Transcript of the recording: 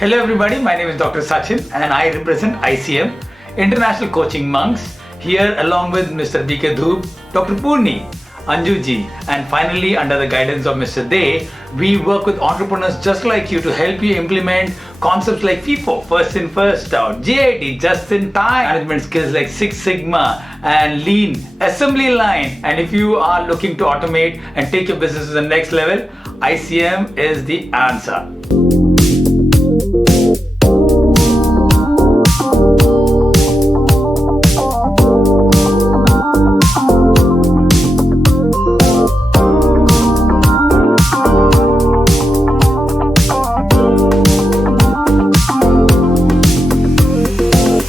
Hello everybody, my name is Dr. Sachin and I represent ICM, International Coaching Monks, here along with Mr. BK Dhoop, Dr. Purni, Anjuji, and finally under the guidance of Mr. Day, we work with entrepreneurs just like you to help you implement concepts like FIFO, first in, first out, JIT, just in time, management skills like Six Sigma and Lean, assembly line. And if you are looking to automate and take your business to the next level, ICM is the answer.